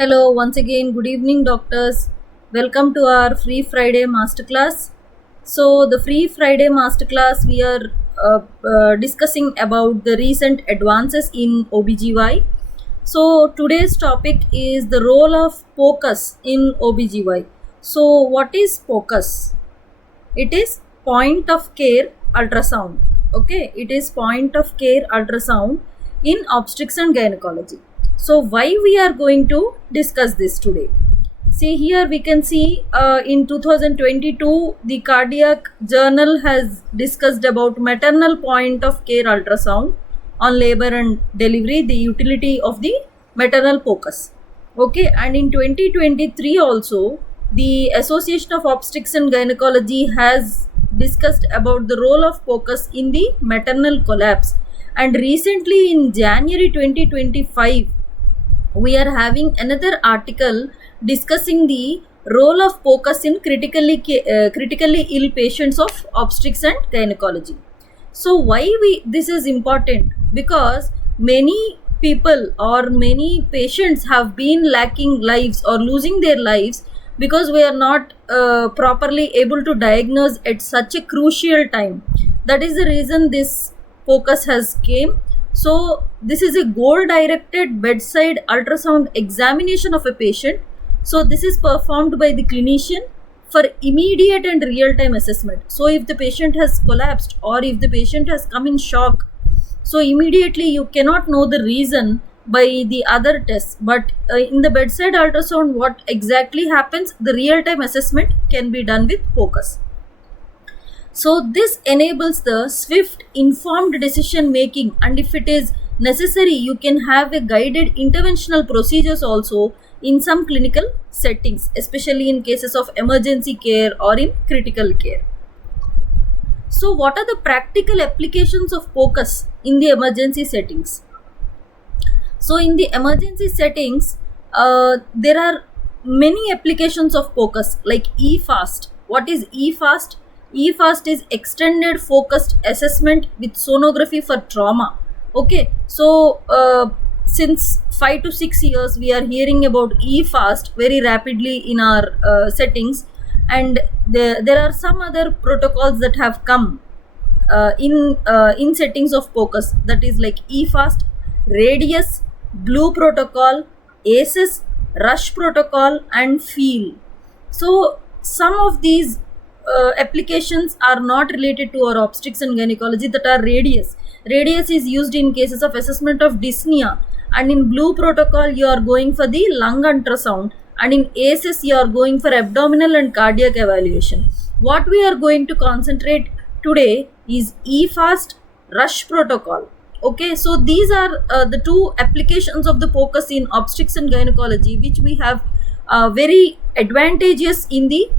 Hello, once again, good evening, doctors. Welcome to our Free Friday Masterclass. So, the Free Friday Masterclass, we are discussing about the recent advances in OBGY. So, today's topic is the role of POCUS in OBGY. So, what is POCUS? It is point of care ultrasound. Okay, it is point of care ultrasound in obstetrics and gynecology. So why we are going to discuss this today? See, here we can see in 2022 the cardiac journal has discussed about maternal point of care ultrasound on labor and delivery, the utility of the maternal POCUS. Okay, and in 2023 also the Association of Obstetrics and Gynecology has discussed about the role of POCUS in the maternal collapse. And recently in January 2025 we are having another article discussing the role of POCUS in critically ill patients of obstetrics and gynecology. So why this is important? Because many people or many patients have been lacking lives or losing their lives because we are not properly able to diagnose at such a crucial time. That is the reason this POCUS has came. So this is a goal directed bedside ultrasound examination of a patient. So this is performed by the clinician for immediate and real time assessment. So if the patient has collapsed or if the patient has come in shock, so immediately you cannot know the reason by the other tests, but in the bedside ultrasound what exactly happens, the real time assessment can be done with POCUS. So this enables the swift informed decision making, and if it is necessary you can have a guided interventional procedures also in some clinical settings, especially in cases of emergency care or in critical care. So what are the practical applications of POCUS in the emergency settings? So in the emergency settings there are many applications of POCUS like EFAST. What is EFAST? EFAST is extended focused assessment with sonography for trauma. Okay, so since 5 to 6 years we are hearing about EFAST very rapidly in our settings, and there are some other protocols that have come in settings of POCUS, that is like EFAST, Radius, Blue protocol, ACES, Rush protocol, and FEEL. So some of these applications are not related to our obstetrics and gynecology, that are Radius. Radius is used in cases of assessment of dyspnea, and in Blue protocol you are going for the lung ultrasound, and in ACES you are going for abdominal and cardiac evaluation. What we are going to concentrate today is EFAST, Rush protocol. Okay, so these are the two applications of the POCUS in obstetrics and gynecology which we have very advantageous in the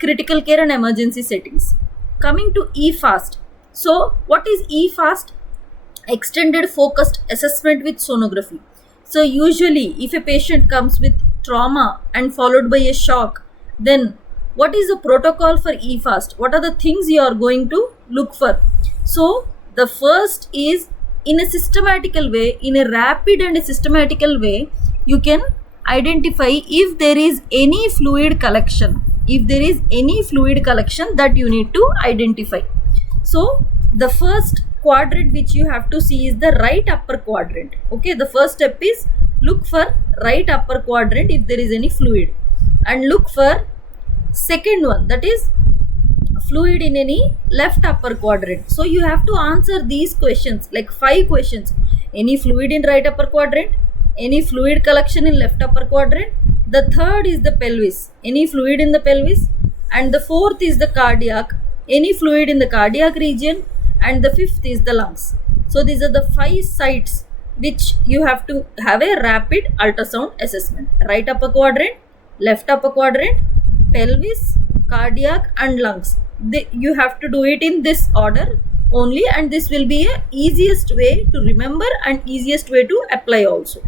critical care and emergency settings. Coming to EFAST. So what is EFAST? Extended focused assessment with sonography. So usually if a patient comes with trauma and followed by a shock, then what is the protocol for EFAST? What are the things you are going to look for? So the first is, in a systematical way, in a rapid and a systematical way, you can identify if there is any fluid collection. If there is any fluid collection, that you need to identify. So the first quadrant which you have to see is the right upper quadrant. Okay, the first step is look for right upper quadrant if there is any fluid, and look for second one, that is fluid in any left upper quadrant. So you have to answer these questions, like 5 questions. Any fluid in right upper quadrant, any fluid collection in left upper quadrant. The third is the pelvis, any fluid in the pelvis, and the fourth is the cardiac, any fluid in the cardiac region, and the fifth is the lungs. So these are the 5 sites which you have to have a rapid ultrasound assessment: right upper quadrant, left upper quadrant, pelvis, cardiac, and lungs. You have to do it in this order only, and this will be a easiest way to remember and easiest way to apply also.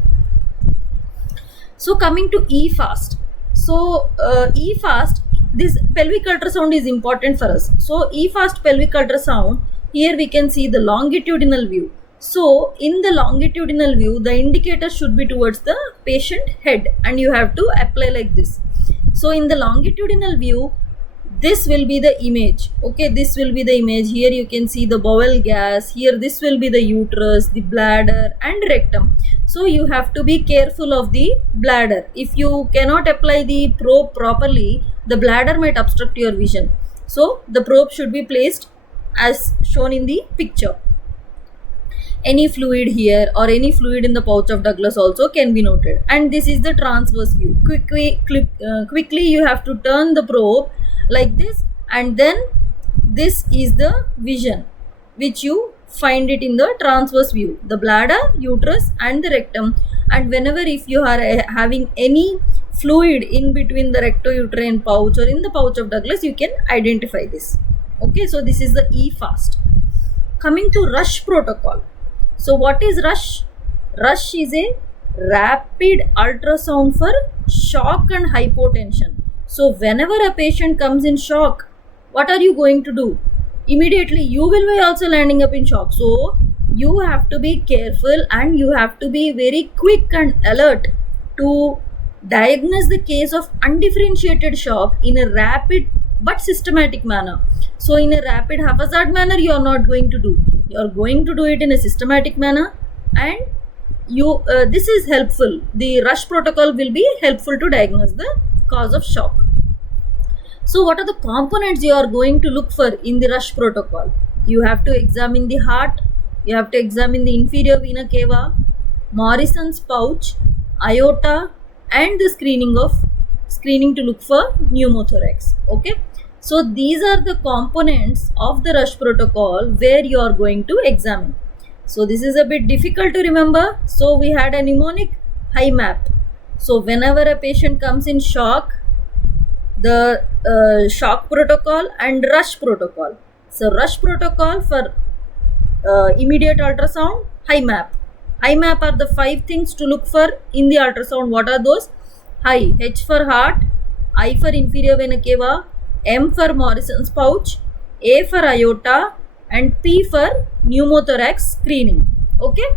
So coming to EFAST. So EFAST, this pelvic ultrasound is important for us. So EFAST pelvic ultrasound, here we can see the longitudinal view. So in the longitudinal view, the indicator should be towards the patient head and you have to apply like this. So in the longitudinal view, this will be the image. Okay, this will be the image. Here you can see the bowel gas. Here this will be the uterus, the bladder and rectum. So you have to be careful of the bladder. If you cannot apply the probe properly, the bladder might obstruct your vision. So the probe should be placed as shown in the picture. Any fluid here or any fluid in the pouch of Douglas also can be noted. And this is the transverse view. Quickly you have to turn the probe like this, and then this is the vision which you find it in the transverse view, the bladder, uterus and the rectum. And whenever if you are having any fluid in between the rectouterine pouch or in the pouch of Douglas, you can identify this. Okay, so this is the E-FAST. Coming to Rush protocol. So what is Rush? Rush is a rapid ultrasound for shock and hypotension. So whenever a patient comes in shock, what are you going to do? Immediately you will be also landing up in shock. So you have to be careful and you have to be very quick and alert to diagnose the case of undifferentiated shock in a rapid but systematic manner. So in a rapid haphazard manner you are not going to do. You are going to do it in a systematic manner, and you this is helpful. The Rush protocol will be helpful to diagnose the cause of shock. So what are the components you are going to look for in the Rush protocol? You have to examine the heart, you have to examine the inferior vena cava, Morrison's pouch, aorta, and the screening to look for pneumothorax. Okay, so these are the components of the Rush protocol where you are going to examine. So this is a bit difficult to remember. So we had a mnemonic HIMAP. So whenever a patient comes in shock, the shock protocol and Rush protocol. So Rush protocol for immediate ultrasound, HIMAP. HIMAP are the 5 things to look for in the ultrasound. What are those? Hi, H for heart, I for inferior vena cava, M for Morrison's pouch, A for aorta, and P for pneumothorax screening. Okay,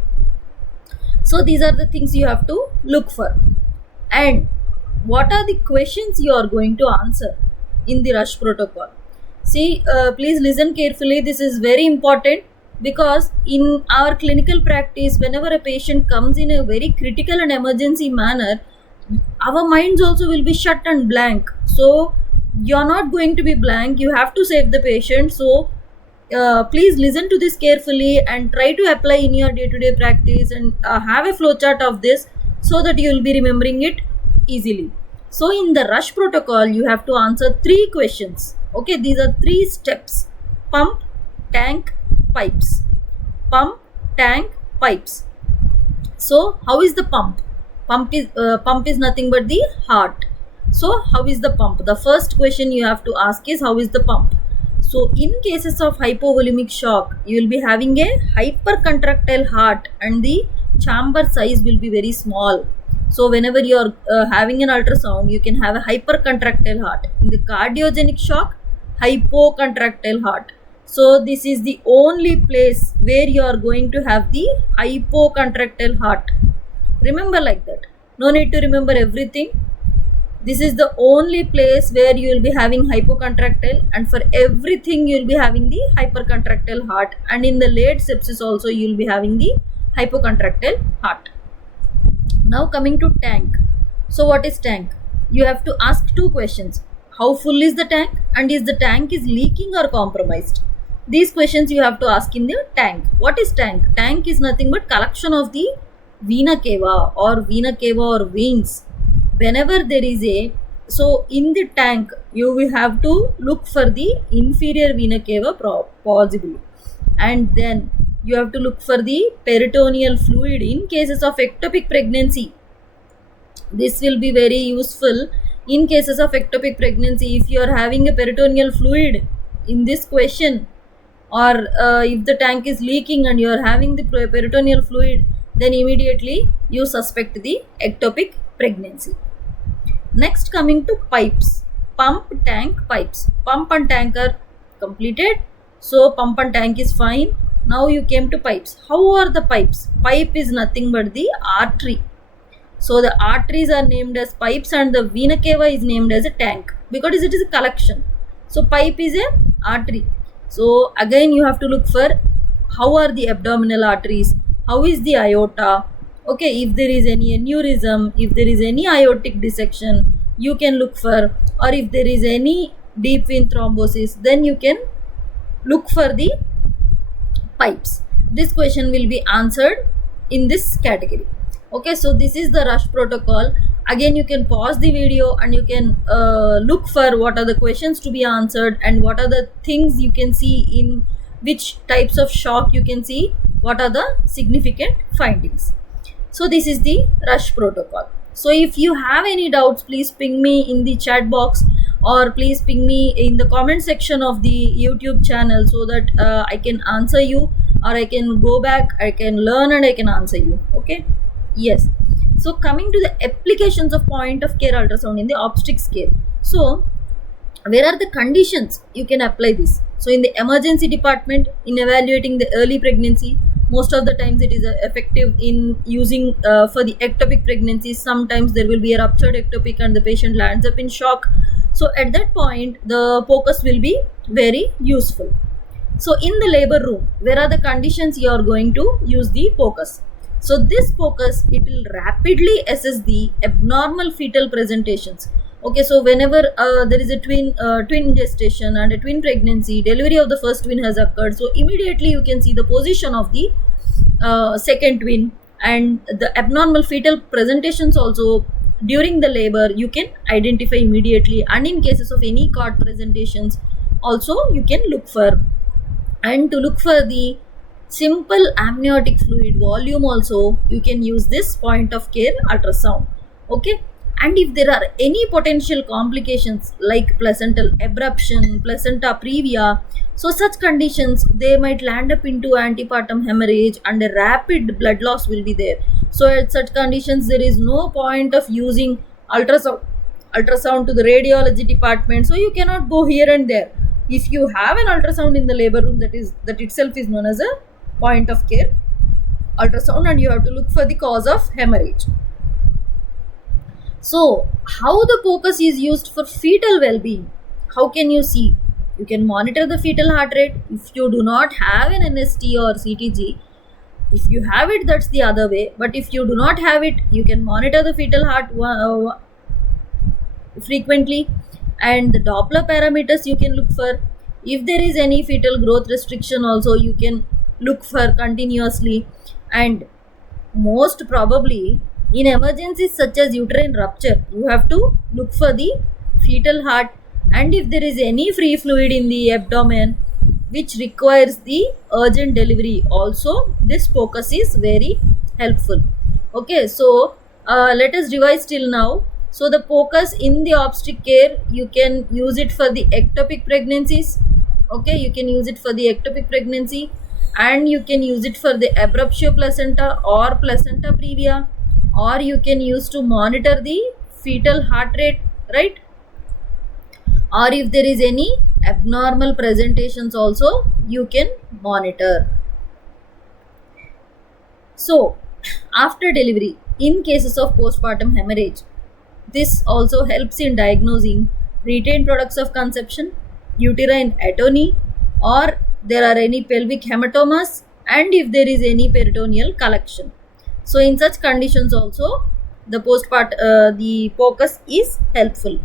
so these are the things you have to look for. And what are the questions you are going to answer in the Rush protocol? See, please listen carefully. This is very important, because in our clinical practice, whenever a patient comes in a very critical and emergency manner, our minds also will be shut and blank. So you are not going to be blank. You have to save the patient. So please listen to this carefully and try to apply in your day-to-day practice, and have a flowchart of this so that you will be remembering it easily. So in the Rush protocol, you have to answer 3 questions. Okay, these are 3 steps: pump, tank, pipes. Pump, tank, pipes. So how is the pump? Pump is nothing but the heart. So how is the pump? The first question you have to ask is, how is the pump? So in cases of hypovolemic shock, you will be having a hypercontractile heart and the chamber size will be very small. So whenever you are having an ultrasound, you can have a hypercontractile heart. In the cardiogenic shock, hypocontractile heart. So this is the only place where you are going to have the hypocontractile heart. Remember like that. No need to remember everything. This is the only place where you will be having hypocontractile, and for everything you will be having the hypercontractile heart, and in the late sepsis also you will be having the hypocontractile heart. Now coming to tank. So what is tank? You have to ask 2 questions. How full is the tank, and is the tank is leaking or compromised? These questions you have to ask in the tank. What is tank? Tank is nothing but collection of the vena cava or veins. Whenever there is so in the tank you will have to look for the inferior vena cava possibly, and then you have to look for the peritoneal fluid in cases of ectopic pregnancy. This will be very useful in cases of ectopic pregnancy. If you are having a peritoneal fluid in this question, or if the tank is leaking and you are having the peritoneal fluid, then immediately you suspect the ectopic pregnancy. Next, coming to pipes. Pump, tank, pipes. Pump and tank are completed. So pump and tank is fine. Now you came to pipes. How are the pipes? Pipe is nothing but the artery. So the arteries are named as pipes and the vena cava is named as a tank because it is a collection. So pipe is a artery. So again you have to look for how are the abdominal arteries, how is the aorta. Okay, if there is any aneurysm, if there is any aortic dissection, you can look for, or if there is any deep vein thrombosis, then you can look for the pipes. This question will be answered in this category. Okay, so this is the rush protocol. Again, you can pause the video and you can look for what are the questions to be answered and what are the things you can see in which types of shock you can see, what are the significant findings. So this is the rush protocol. So if you have any doubts, please ping me in the chat box or please ping me in the comment section of the YouTube channel so that I can answer you, or I can go back, I can learn and I can answer you. Okay. Yes. So coming to the applications of point of care ultrasound in the obstetrics care. So where are the conditions you can apply this? So in the emergency department, in evaluating the early pregnancy, most of the times it is effective in using for the ectopic pregnancies. Sometimes there will be a ruptured ectopic and the patient lands up in shock. So at that point, the POCUS will be very useful. So in the labor room, where are the conditions you are going to use the POCUS? So this POCUS, it will rapidly assess the abnormal fetal presentations. Okay, so whenever there is a twin gestation and a twin pregnancy, delivery of the first twin has occurred, so immediately you can see the position of the second twin and the abnormal fetal presentations also during the labor you can identify immediately, and in cases of any cord presentations also you can look for. And to look for the simple amniotic fluid volume also you can use this point of care ultrasound. Okay, and if there are any potential complications like placental abruption, placenta previa, so such conditions they might land up into antepartum hemorrhage and a rapid blood loss will be there. So at such conditions there is no point of using ultrasound to the radiology department, so you cannot go here and there. If you have an ultrasound in the labor room, that itself is known as a point of care ultrasound, and you have to look for the cause of hemorrhage. So how the POCUS is used for fetal well-being? How can you see? You can monitor the fetal heart rate. If you do not have an NST or CTG, if you have it, that's the other way. But if you do not have it, you can monitor the fetal heart frequently, and the Doppler parameters you can look for. If there is any fetal growth restriction also you can look for continuously. And most probably in emergencies such as uterine rupture, you have to look for the fetal heart, and if there is any free fluid in the abdomen which requires the urgent delivery also, this POCUS is very helpful. Okay, so let us revise till now. So the POCUS in the obstetric care, you can use it for the ectopic pregnancies. Okay, you can use it for the ectopic pregnancy, and you can use it for the abruptio placenta or placenta previa, or you can use to monitor the fetal heart rate, right? Or if there is any abnormal presentations also you can monitor. So after delivery, in cases of postpartum hemorrhage, this also helps in diagnosing retained products of conception, uterine atony, or there are any pelvic hematomas, and if there is any peritoneal collection. So in such conditions also the the POCUS is helpful.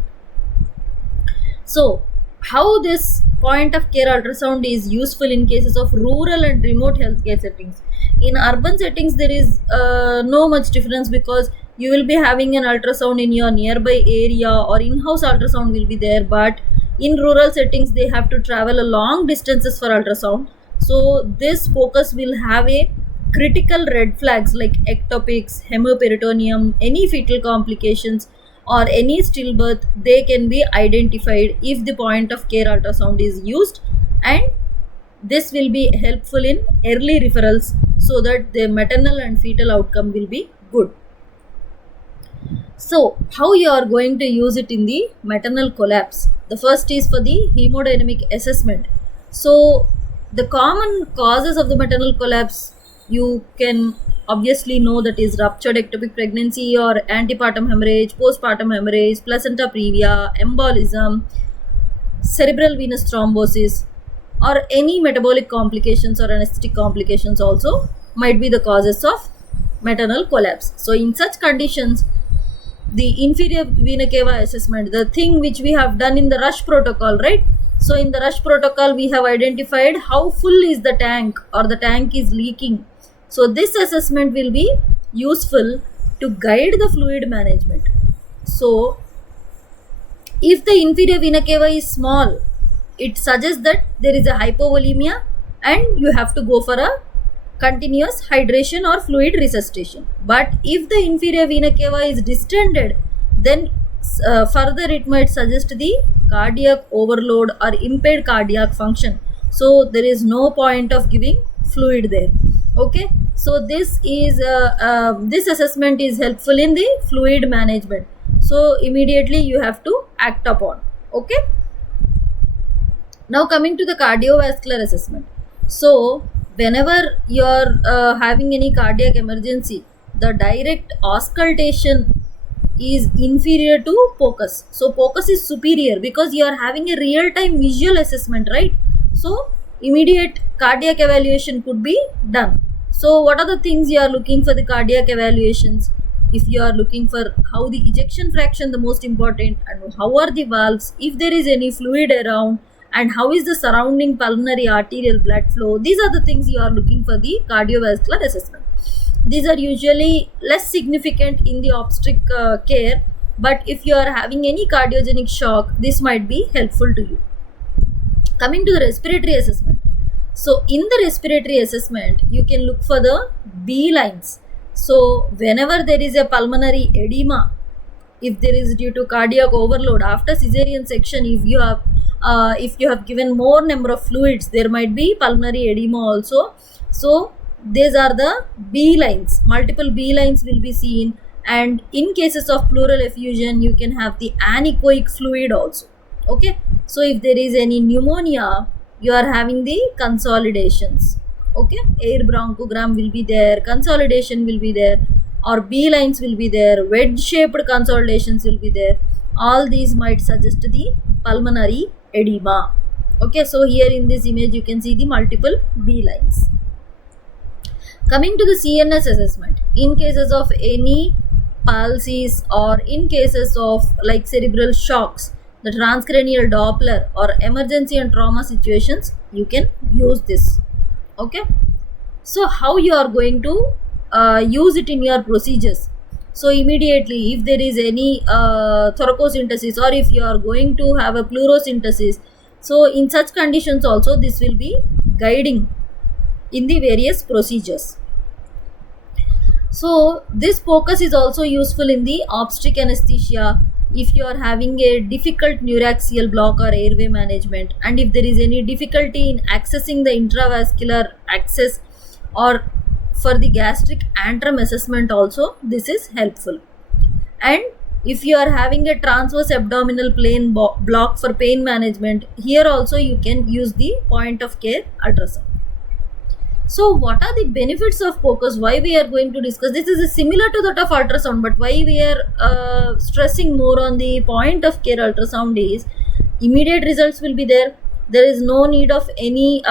So how this point of care ultrasound is useful in cases of rural and remote healthcare settings? In urban settings there is no much difference because you will be having an ultrasound in your nearby area, or in-house ultrasound will be there, but in rural settings they have to travel a long distances for ultrasound. So this POCUS will have a critical red flags like ectopics, hemoperitoneum, any fetal complications or any stillbirth, they can be identified if the point of care ultrasound is used, and this will be helpful in early referrals so that the maternal and fetal outcome will be good. So how you are going to use it in the maternal collapse? The first is for the hemodynamic assessment. So The common causes of the maternal collapse, you can obviously know, that is ruptured ectopic pregnancy or antepartum hemorrhage, postpartum hemorrhage, placenta previa, embolism, cerebral venous thrombosis, or any metabolic complications or anesthetic complications also might be the causes of maternal collapse. So in such conditions, the inferior vena cava assessment, the thing which we have done in the rush protocol, right? So in the rush protocol, we have identified how full is the tank or the tank is leaking. So this assessment will be useful to guide the fluid management. So if the inferior vena cava is small, it suggests that there is a hypovolemia and you have to go for a continuous hydration or fluid resuscitation. But if the inferior vena cava is distended, then further it might suggest the cardiac overload or impaired cardiac function. So there is no point of giving fluid there. Okay, so this assessment is helpful in the fluid management. So immediately you have to act upon. Okay. Now coming to the cardiovascular assessment. So whenever you are having any cardiac emergency, the direct auscultation is inferior to POCUS. So POCUS is superior because you are having a real-time visual assessment, right? So immediate cardiac evaluation could be done. So what are the things you are looking for the cardiac evaluations? If you are looking for how the ejection fraction, the most important, and how are the valves, if there is any fluid around, and how is the surrounding pulmonary arterial blood flow, these are the things you are looking for the cardiovascular assessment. These are usually less significant in the obstetric care, but if you are having any cardiogenic shock, this might be helpful to you. Coming to the respiratory assessment. So in the respiratory assessment, you can look for the B lines. So whenever there is a pulmonary edema, if there is due to cardiac overload after cesarean section, if you have given more number of fluids, there might be pulmonary edema also. So these are the B lines. Multiple B lines will be seen, and in cases of pleural effusion, you can have the anechoic fluid also. Okay, so if there is any pneumonia, you are having the consolidations. Okay, air bronchogram will be there, consolidation will be there, or B lines will be there, wedge shaped consolidations will be there. All these might suggest the pulmonary edema. Okay, so here in this image you can see the multiple B lines. Coming to the CNS assessment, in cases of any palsies or in cases of like cerebral shocks, the transcranial Doppler or emergency and trauma situations, you can use this. Okay, so how you are going to use it in your procedures? So immediately, if there is any thoracocentesis, or if you are going to have a pleurocentesis, so in such conditions also this will be guiding in the various procedures. So this POCUS is also useful in the obstetric anesthesia if you are having a difficult neuraxial block or airway management, and if there is any difficulty in accessing the intravascular access, or for the gastric antrum assessment also this is helpful. And if you are having a transverse abdominal plane block for pain management, here also you can use the point of care ultrasound. So what are the benefits of POCUS? Why we are going to discuss this? Is similar to that of ultrasound, but why we are stressing more on the point of care ultrasound is immediate results will be there. There is no need of any,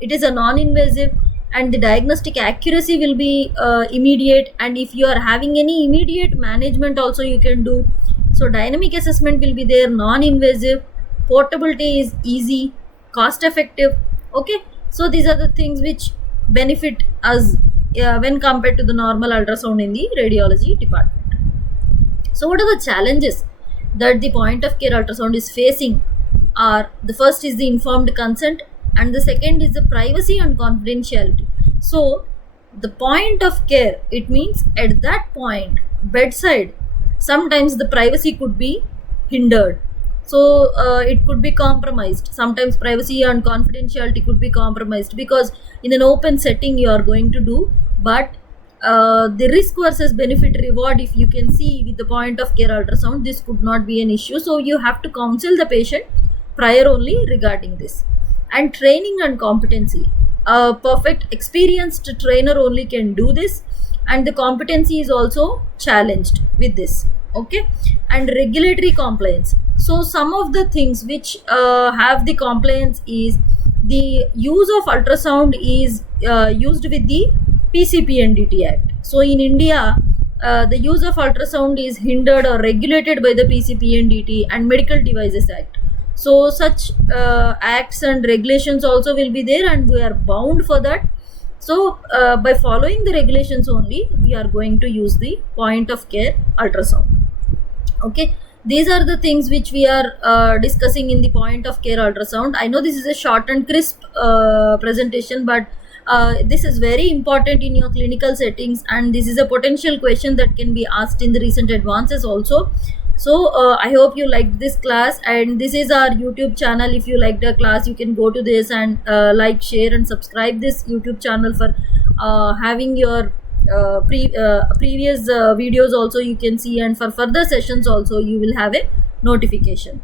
it is a non-invasive, and the diagnostic accuracy will be immediate, and if you are having any immediate management also you can do. So dynamic assessment will be there, non-invasive, portability is easy, cost effective. Okay, so these are the things which benefit us when compared to the normal ultrasound in the radiology department. So what are the challenges that the point of care ultrasound is facing? Are the first is the informed consent, and the second is the privacy and confidentiality. So the point of care, it means at that point bedside, sometimes the privacy could be hindered, so it could be compromised. Sometimes privacy and confidentiality could be compromised because in an open setting you are going to do, but the risk versus benefit reward, if you can see with the point of care ultrasound, this could not be an issue. So you have to counsel the patient prior only regarding this. and training and competency. A perfect experienced trainer only can do this, and the competency is also challenged with this. Okay. And regulatory compliance. So some of the things which have the compliance is the use of ultrasound is used with the PCPNDT Act. So in India, the use of ultrasound is hindered or regulated by the PCPNDT and Medical Devices Act. So such acts and regulations also will be there, and we are bound for that. So by following the regulations only, we are going to use the point of care ultrasound. Okay. These are the things which we are discussing in the point of care ultrasound. I know this is a short and crisp presentation, but this is very important in your clinical settings, and this is a potential question that can be asked in the recent advances also. So I hope you liked this class, and this is our YouTube channel. If you liked the class, you can go to this and like, share and subscribe this YouTube channel for having your previous videos also you can see, and for further sessions also you will have a notification.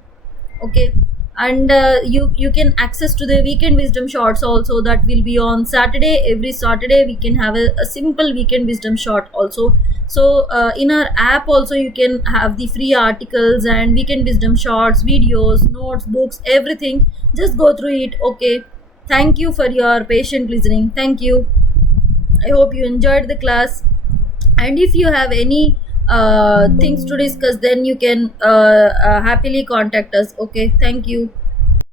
Okay. And you can access to the weekend wisdom shorts also, that will be on Saturday. Every Saturday we can have a simple weekend wisdom short also. So in our app also you can have the free articles and weekend wisdom shorts, videos, notes, books, everything. Just go through it. Okay. Thank you for your patient listening. Thank you. I hope you enjoyed the class, and if you have any things to discuss, then you can happily contact us. Okay. Thank you.